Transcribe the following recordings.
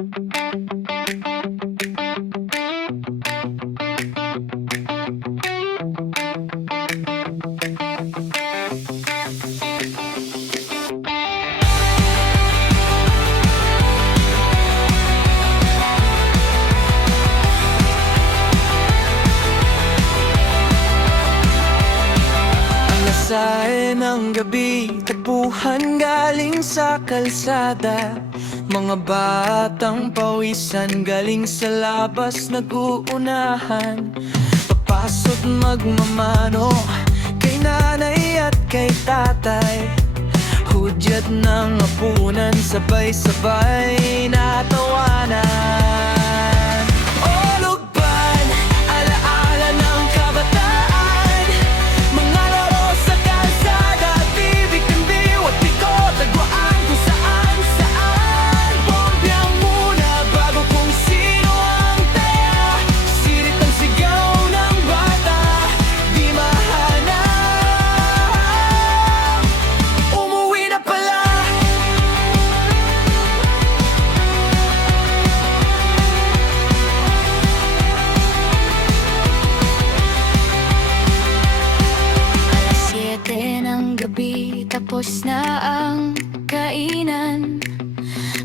Alasae ng gabi, tagpuhan galing sa kalsada. Mga batang pawisan galing sa labas nag-uunahan. Papasok magmamano kay nanay at kay tatay. Hudyat ng apunan, sabay-sabay natawanan. O lugban, alaala ng kabataan. Mga laro sa kalsada, tibig, timbiw at pikot. Tagwaan kung saan-saan. Bombyang muna bago kung sino ang taya. Sirit ang sigaw ng bata, di mahanap. Umuwi na pala. Alas 7 ng gabi, tapos na ang kainan.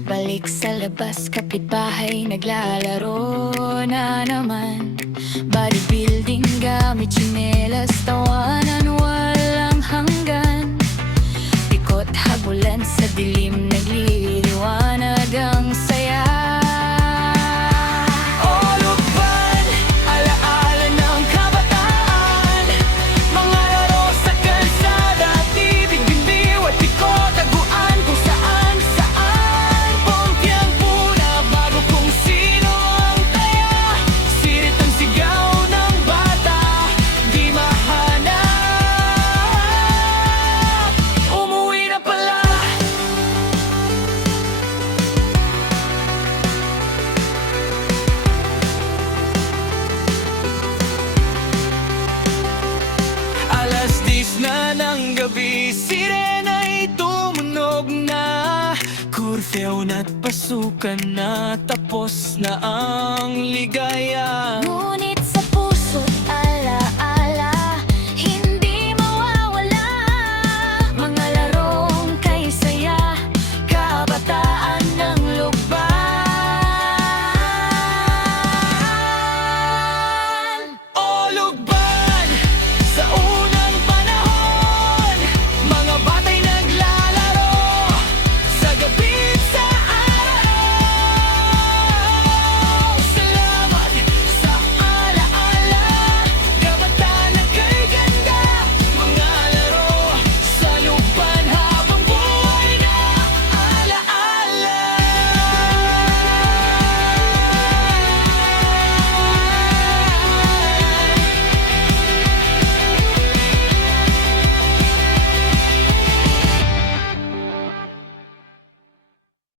Balik sa labas, kapitbahay naglalaro na naman. Bodybuilding gamit tsinelas, tawanan walang hanggan. Pikot habulan sa dilim, nagliliwanag ang saya. O lugban, alaala ng kabataan. Mga laro sa kalsada, tibig, bimbiw at pikot. Taguan kung saan-saan. Pompiang puna bago kung sino ang taya. Sirit ang sigaw ng bata, di mahanap. Umuwi na pala. Alas 10 na ng gabi, sirena'y tumunog na. Curfew na't pasukan na, tapos na ang ligaya. Ngunit